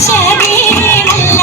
ശരീരമല്ല